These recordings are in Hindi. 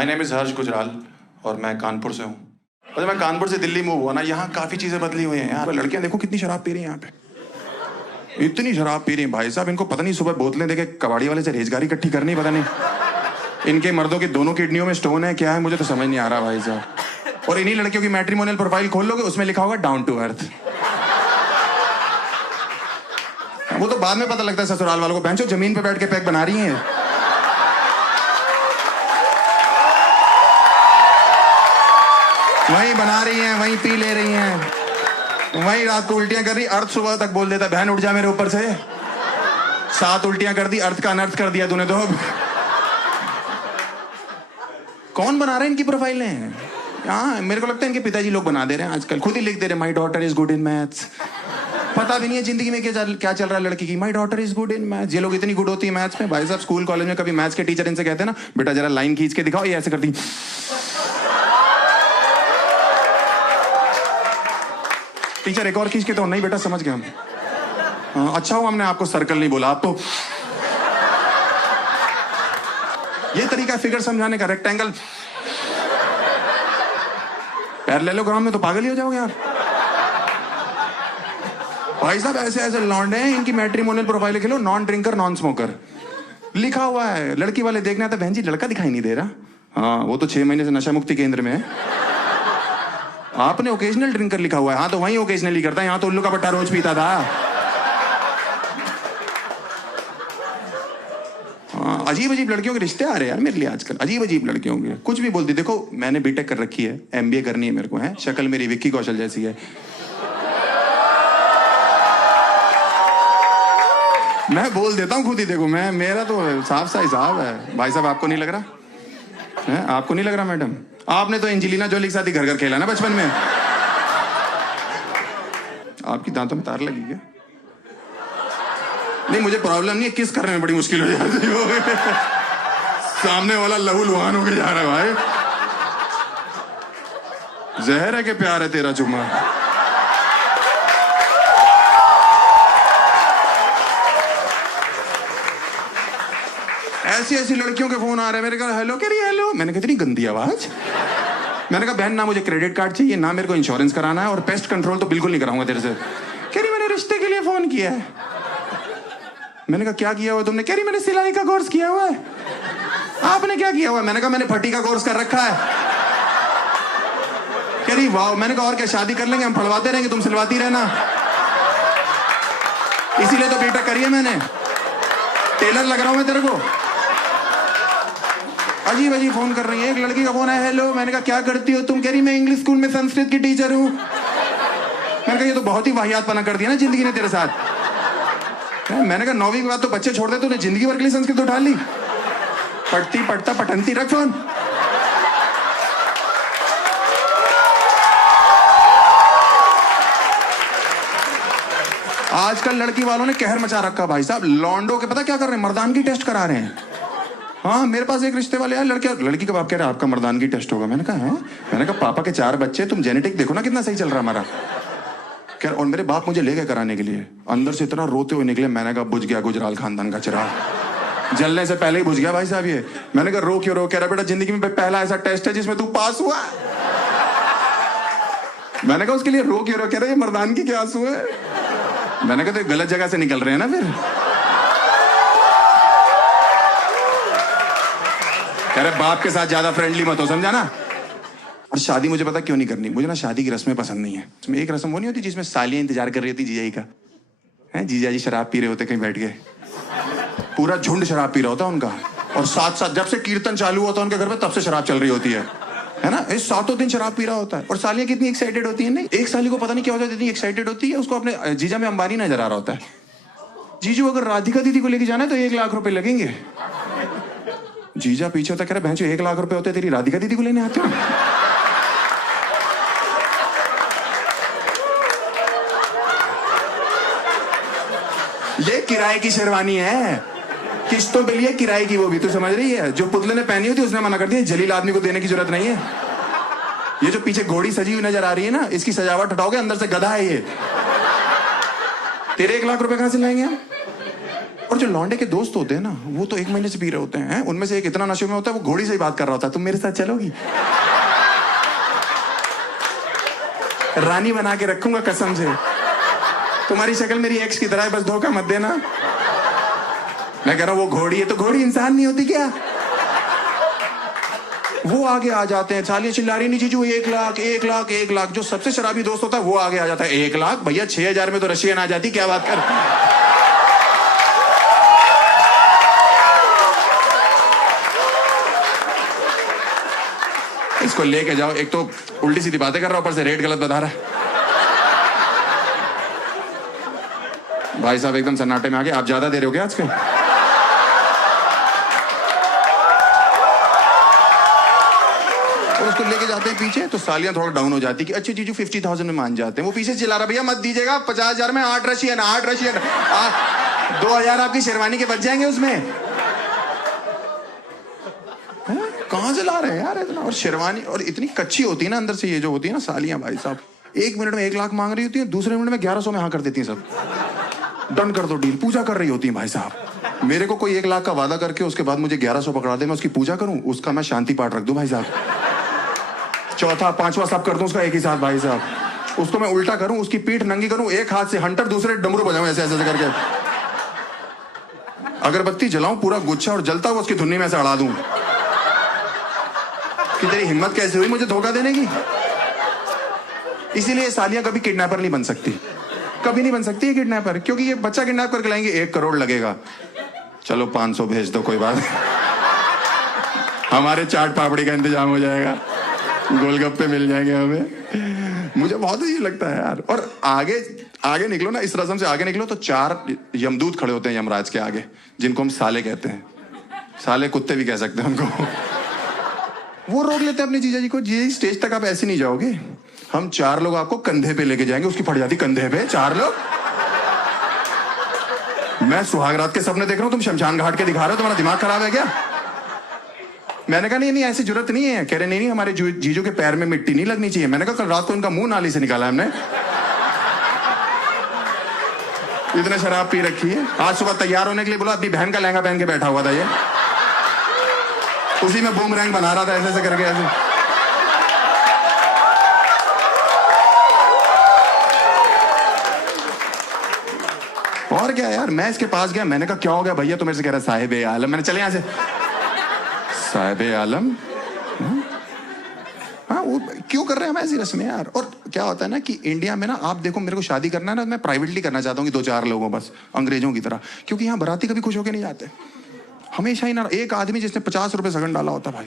माय नेम इज़ हर्ष गुजराल और मैं कानपुर से हूँ। और मैं कानपुर से दिल्ली मूव हुआ ना, यहाँ काफ़ी चीज़ें बदली हुई हैं यार। लड़कियाँ देखो कितनी शराब पी रही हैं यहाँ पे, इतनी शराब पी रही हैं भाई साहब। इनको पता नहीं सुबह बोतलें देके कबाड़ी वाले से रेजगारी इकट्ठी करनी, पता नहीं इनके मर्दों की दोनों किडनियों में स्टोन है क्या है, मुझे तो समझ नहीं आ रहा भाई साहब। और इन्हीं लड़कियों की मैट्रिमोनियल प्रोफाइल खोल लोगे, उसमें लिखा होगा डाउन टू अर्थ। वो तो बाद में पता लगता है ससुराल वालों को, बेंचो जमीन पे बैठ के पैक बना रही हैं। वहीं बना रही हैं, वहीं पी ले रही हैं, वहीं रात को उल्टियां कर रही। अर्थ सुबह तक बोल देता बहन उठ जा मेरे ऊपर से, 7 उल्टियां कर दी, अर्थ का अनर्थ कर दिया तूने तो। कौन बना रहे हैं इनकी प्रोफाइलें? हाँ, मेरे को लगता है इनके पिताजी लोग बना दे रहे हैं आजकल, खुद ही लिख दे रहे हैं my daughter is good in maths. पता भी नहीं है जिंदगी में क्या चल रहा है लड़की की। My daughter is good in maths. ये लोग इतनी गुड होती है मैथ्स में भाई साहब। स्कूल कॉलेज में कभी मैथ्स के टीचर इनसे कहते हैं ना, बेटा जरा लाइन खींच के दिखाओ, ये ऐसे करती। टीचर एक और खींच के तो नहीं बेटा समझ गए हम। हाँ, अच्छा हुआ हमने आपको सर्कल नहीं बोला। आप तो ये तरीका फिगर समझाने का, रेक्टेंगल पैरेललोग्राम में तो पागल ही हो जाओगे यार भाई साहब। ऐसे ऐसे लौंडे हैं, इनकी मैट्रिमोनियल प्रोफाइल खेलो, नॉन ड्रिंकर नॉन स्मोकर लिखा हुआ है। लड़की वाले देखने आते, बहन जी लड़का दिखाई नहीं दे रहा। हाँ, वो तो 6 महीने से नशा मुक्ति केंद्र में है। आपने ओकेजनल ड्रिंकर लिखा हुआ है। हाँ, तो वहीं ओकेजनली करता है, यहाँ तो उल्लू का पट्टा रोज पीता था। हाँ, अजीब अजीब लड़कियों के रिश्ते आ रहे हैं यार मेरे लिए आजकल, अजीब अजीब लड़कियों के। कुछ भी बोलती। देखो मैंने बीटेक कर रखी है, MBA करनी है मेरे को, है शक्ल मेरी विक्की कौशल जैसी है। मैं बोल देता हूँ खुद ही, देखो मैं, मेरा तो साफ सा हिसाब है भाई साहब। आपको नहीं लग रहा है? आपको नहीं लग रहा मैडम? आपने तो एंजेलिना जोली के साथ ही घर घर खेला ना बचपन में। आपकी दांतों में तार लगी क्या? नहीं, मुझे प्रॉब्लम नहीं है, किस करने में बड़ी मुश्किल हो जाती है। सामने वाला लहू लुहान होके जा रहा है भाई। जहर है कि प्यार है तेरा चुम्मा? ऐसी ऐसी लड़कियों के फोन आ रहे हैं मेरे घर। हेलो कह रही, हेलो। मैंने कहा इतनी गंदी आवाज। मैंने कहा बहन ना मुझे क्रेडिट कार्ड चाहिए, ना मेरे को इंश्योरेंस कराना है, और पेस्ट कंट्रोल तो बिल्कुल नहीं कराऊंगा तेरे से। कह रही मैंने रिश्ते के लिए फोन किया है। मैंने कहा क्या किया हुआ तुमने? कह रही मैंने सिलाई का कोर्स किया हुआ है। आपने क्या किया हुआ? मैंने कहा मैंने फटी का कोर्स कर रखा है। कह रही वाह। मैंने कहा और क्या, शादी कर लेंगे हम, फड़वाते रहेंगे, तुम सिलवाती रहना। इसीलिए तो बीटेक करी है मैंने, टेलर लग रहा हूं मैं तेरे को। अजीब अजीब फोन कर रही है। एक लड़की का फोन है, हेलो। मैंने कहा क्या करती हो तुम? कह रही मैं इंग्लिश स्कूल में संस्कृत की टीचर हूँ। मैंने कहा ये तो बहुत ही वाहियातपना कर दिया ना जिंदगी ने तेरे साथ। मैंने कहा 9वीं के बाद तो बच्चे छोड़ दे, तूने जिंदगी भर के लिए संस्कृत उठा ली। पढ़ती पढ़ता पठंती रख फोन। आजकल लड़की वालों ने कहर मचा रखा भाई साहब। लॉन्डो के पता क्या कर रहे हैं? मर्दानगी टेस्ट करा रहे हैं। हाँ, मेरे पास एक रिश्ते वाले यार, लड़की का बाप कह रहा है आपका मर्दानगी टेस्ट होगा। मैंने कहा है? मैंने कहा पापा के 4 बच्चे, तुम जेनेटिक देखो ना कितना सही चल रहा है हमारा। क्या? और मेरे बाप मुझे ले गए कराने के लिए, अंदर से इतना रोते हुए निकले। मैंने कहा बुझ गया गुजराल खानदान का चिराग, जलने से पहले ही बुझ गया भाई साहब ये। मैंने कहा रो क्यों रो? कह रहा बेटा जिंदगी में पहला ऐसा टेस्ट है जिसमें तू पास हुआ। मैंने कहा उसके लिए रो क्यों रो? कह रहा ये मर्दानगी के आंसू है। मैंने कहा तो गलत जगह से निकल रहे हैं ना फिर। कह रहे बाप के साथ ज्यादा फ्रेंडली मत हो, समझा ना। और शादी मुझे पता क्यों नहीं करनी? मुझे ना शादी की रस्में पसंद नहीं है। उसमें एक रस्म वो नहीं होती जिसमें सालियां इंतजार कर रही होती जीजाजी का, है जीजाजी शराब पी रहे होते कहीं बैठ के, पूरा झुंड शराब पी रहा होता उनका, और साथ साथ जब से कीर्तन चालू होता है उनके घर में तब से शराब चल रही होती है ना। इस 7 दिन शराब पी रहा होता है। और सालियां कितनी एक्साइटेड होती है। नहीं, एक साली को पता नहीं क्या होता है, इतनी एक्साइटेड होती है, उसको अपने जीजा में अंबानी नजर आ रहा होता है। जीजू अगर राधिका दीदी को लेके जाना है तो 1 लाख रुपए लगेंगे। जीजा पीछे होता, कह रहा बहन 1 लाख रुपए होते तेरी राधिका दीदी को लेने आते हो। ये किराए की शेरवानी है, किस्तों पे लिए किराए की, वो भी तो समझ रही है। जो पुतले ने पहनी होती उसने मना कर दिया, जलील आदमी को देने की जरूरत नहीं है। ये जो पीछे घोड़ी सजी हुई नजर आ रही है ना, इसकी सजावट हटाओगे अंदर से गधा है ये। तेरे 1 लाख रुपए कहां से लाएंगे हम? और जो लौंडे के दोस्त होते हैं ना, वो तो 1 महीने से पी रहे होते हैं। उनमें से एक इतना नशे में होता है, वो घोड़ी से ही बात कर रहा होता है, तुम मेरे साथ चलोगी? रानी बना के रखूंगा कसम से, तुम्हारी शक्ल मेरी एक्स की तरह है, बस धोखा मत देना। मैं कह रहा हूं वो घोड़ी है तो घोड़ी इंसान नहीं होती क्या? वो आगे आ जाते हैं, सालियां चिल्ला रही नहीं जीजू 1 लाख 1 लाख 1 लाख। जो सबसे शराबी दोस्त होता है वो आगे आ जाता है, 1 लाख भैया 6000 में तो रशियन आ जाती, क्या बात कर। इसको लेके जाओ, एक तो उल्टी सीधी बातें कर रहा है, ऊपर से रेट गलत बता रहा है। भाई साहब एकदम सन्नाटे में आके, आप ज्यादा दे रहे हो क्या आजकल? और उसको लेके जाते हैं पीछे, तो सालियां थोड़ा डाउन हो जाती कि अच्छे जीजू 50,000 में मान जाते हैं। वो पीछे चिल्ला रहा, भैया मत दीजिएगा 50,000 में 8 रशियन 2,000 आपकी शेरवानी के बच जाएंगे उसमें। कहां से ला रहे हैं यार इतना? और शेरवानी और इतनी कच्ची होती है ना अंदर से, ये जो होती है ना सालियां, भाई साहब 1 मिनट में 1 लाख मांग रही होती है, दूसरे मिनट में 1100 में हाँ कर देती है। सब डन कर दो डील, पूजा कर रही होती है भाई साहब। मेरे को कोई 1 लाख का वादा करके उसके बाद मुझे 1100 पकड़ा दे, मैं उसकी पूजा करूं, उसका मैं शांति पाठ रख दूं भाई साहब। चौथा 5वां सब कर दूं उसका एक ही साथ भाई साहब। उसको मैं उल्टा करूं, उसकी पीठ नंगी करूं, एक हाथ से हंटर दूसरे डमरू बजाऊं, ऐसे ऐसे करके अगरबत्ती जलाऊं पूरा गुच्छा, और जलता हुआ उसकी धुन्नी में से अड़ा दूं कि तेरी हिम्मत कैसे हुई मुझे धोखा देने की। इसीलिए सालियां कभी किडनैपर नहीं बन सकती, कभी नहीं बन सकती है किडनैपर, क्योंकि ये बच्चा किडनैप करके लाएंगे 1 करोड़ लगेगा, चलो 500 भेज दो कोई बात नहीं, हमारे चाट पापड़ी का इंतजाम हो जाएगा, गोलगप्पे मिल जाएंगे हमें। मुझे बहुत ही लगता है यार। और आगे निकलो ना, इस रस्म से आगे निकलो तो 4 यमदूत खड़े होते हैं यमराज के आगे, जिनको हम साले कहते हैं, साले कुत्ते भी कह सकते हैं उनको। वो रोक लेते हैं अपने जीजा जी को, जी स्टेज तक आप ऐसे नहीं जाओगे, हम 4 लोग आपको कंधे पे लेके जाएंगे। उसकी फट जाती कंधे पे, 4 लोग। मैं सुहागरात के सपने देख रहा हूं, तुम शमशान घाट के दिखा रहे हो, तुम्हारा दिमाग खराब है क्या? मैंने कहा नहीं ऐसी जरूरत नहीं है। कह रहे नहीं हमारे जीजू के पैर में मिट्टी नहीं लगनी चाहिए। मैंने कहा कल रात को इनका मुंह नाली से निकाला हमने, इतने शराब पी रखी है। आज सुबह तैयार होने के लिए बोला, अपनी बहन का लहंगा पहन के बैठा हुआ था ये, उसी में बूमरैंग बना रहा था ऐसे ऐसे करके ऐसे। और क्या यार, मैं इसके पास गया, मैंने कहा क्या हो गया भैया? तो मेरे से कह रहा साहिब आलम। मैंने चले यहां से, साहिब आलम हाँ वो क्यों कर रहे हैं हम ऐसी रस्में यार? और क्या होता है ना कि इंडिया में ना, आप देखो मेरे को शादी करना है ना, मैं प्राइवेटली करना चाहता हूँ कि 2-4 लोगों बस, अंग्रेजों की तरह, क्योंकि यहाँ बराती कभी खुश होके नहीं जाते। हमेशा ही ना एक आदमी जिसने 50 रुपए सगन डाला होता भाई,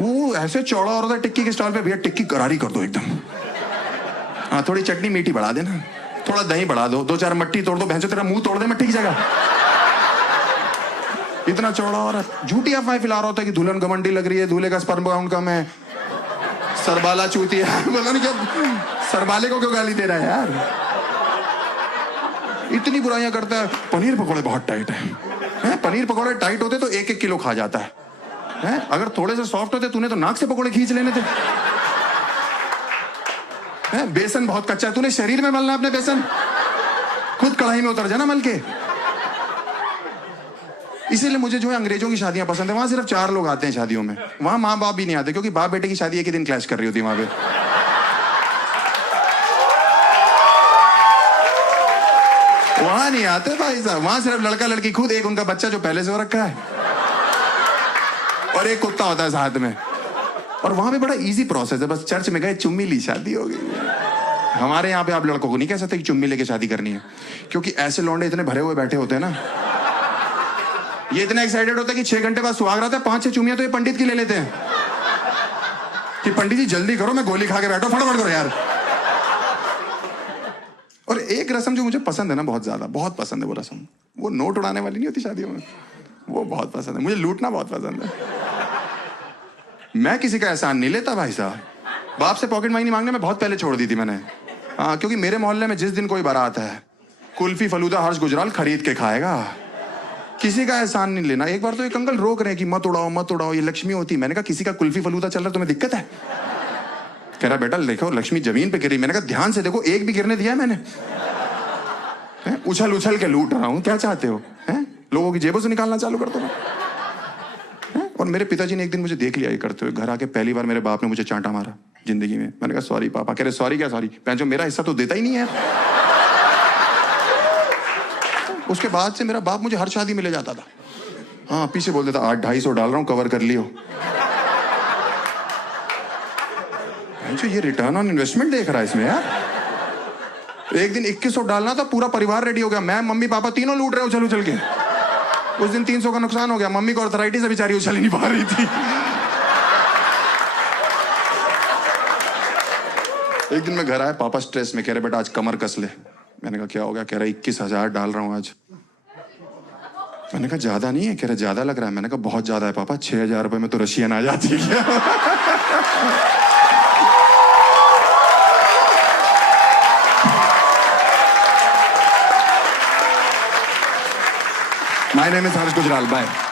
वो ऐसे चौड़ा हो रहा था टिक्की के स्टॉल पे, भैया टिक्की करारी कर दो एकदम, हाँ थोड़ी चटनी मीठी बढ़ा देना, थोड़ा दही बढ़ा दो, 2-4 मट्टी तोड़ दो, भैंसो तेरा मुंह तोड़ दे मट्टी की जगह। इतना चौड़ा हो रहा, झूठी अफवाहें फैला रहा होता है कि दुल्हन घमंडी लग रही है, दूल्हे का स्पर्म काउंट कम है, सरबाला चूती है। बोला नहीं क्या, सरबाले को क्यों गाली दे रहा है यार? इतनी बुराइयां करता है। पनीर पकौड़े बहुत टाइट है, पनीर पकौड़े टाइट होते तो 1-1 किलो खा जाता है, अगर थोड़े से सॉफ्ट होते तूने तो नाक से पकौड़े खींच लेने थे। बेसन बहुत कच्चा है, तूने शरीर में मलना अपने बेसन, खुद कढ़ाई में उतर जाना मल के। इसीलिए मुझे जो है अंग्रेजों की शादियां पसंद है, वहां सिर्फ 4 लोग आते हैं शादियों में, वहां माँ बाप भी नहीं आते, क्योंकि बाप बेटे की शादी एक ही दिन क्लैश कर रही होती है वहां पे। वहां नहीं आते भाई साहब, वहां सिर्फ लड़का लड़की खुद, एक उनका बच्चा जो पहले से हो रखा है, और एक कुत्ता होता है साथ में। और वहां पे बड़ा इजी प्रोसेस है, बस चर्च में गए, चुम्मी ली, शादी हो गई। हमारे यहाँ पे आप लड़कों को नहीं कह सकते कि चुम्मी लेके शादी करनी है, क्योंकि ऐसे लौंडे इतने भरे हुए बैठे होते हैं ना, ये इतने एक्साइटेड होता है कि 6 घंटे बाद सुहाग रात है, 5-6 चुम्मियां तो ये पंडित की ले लेते हैं कि पंडित जी जल्दी करो, मैं गोली खा के बैठो, फटाफट करो यार। और एक रस्म जो मुझे पसंद है ना, बहुत ज्यादा, बहुत पसंद है वो रस्म, वो नोट उड़ाने वाली नहीं होती शादियों में, वो बहुत पसंद है मुझे, लूटना बहुत पसंद है। मैं किसी का एहसान नहीं लेता भाई साहब, बाप से पॉकेट मनी मांगने में बहुत पहले छोड़ दी थी मैंने, हाँ, क्योंकि मेरे मोहल्ले में जिस दिन कोई बारात है, कुल्फी फलूदा हर्ष गुजराल खरीद के खाएगा, किसी का एहसान नहीं लेना। एक बार तो एक अंकल रोक रहे हैं कि मत उड़ाओ, ये लक्ष्मी होती। मैंने कहा किसी का कुल्फी फलूदा चल रहा है, तुम्हें दिक्कत है? कह रहा बेटा देखो लक्ष्मी जमीन पे गिरी। मैंने कहा ध्यान से देखो, एक भी गिरने दिया है मैंने? उछल उछल के लूट रहा हूं, क्या चाहते हो? लोगों की जेबों से निकालना चालू कर दो ना। और मेरे पिताजी ने एक दिन मुझे देख लिया ये करते हुए, घर आके पहली बार मेरे बाप ने मुझे चांटा मारा जिंदगी में। मैंने कहा सॉरी पापा। कह रहे सॉरी क्या सॉरी, जो मेरा हिस्सा तो देता ही नहीं है। उसके बाद से मेरा बाप मुझे हर शादी में ले जाता था। हाँ, पीछे बोल देता 800-250 डाल रहा हूं, कवर कर लियो। जो ये रिटर्न ऑन इन्वेस्टमेंट देख रहा है इसमें यार। एक दिन 2100 डालना था, पूरा परिवार रेडी हो गया, मैं मम्मी पापा तीनों लूट रहे हो चलो चल के। उस दिन 300 का नुकसान हो गया, मम्मी को अर्थराइटिस से बेचारी उछल ही नहीं पा रही थी। एक दिन मैं घर आया, पापा स्ट्रेस में, कह रहे बेटा आज कमर कस ले। मैंने कहा क्या हो गया? कह रहा 21,000 डाल रहा हूं आज। मैंने कहा ज्यादा नहीं है? कह रहे ज्यादा लग रहा है। मैंने कहा बहुत ज्यादा है पापा, 6,000 रुपए में तो रशियन आ जाती है। My name is Harsh Gujral. Bye.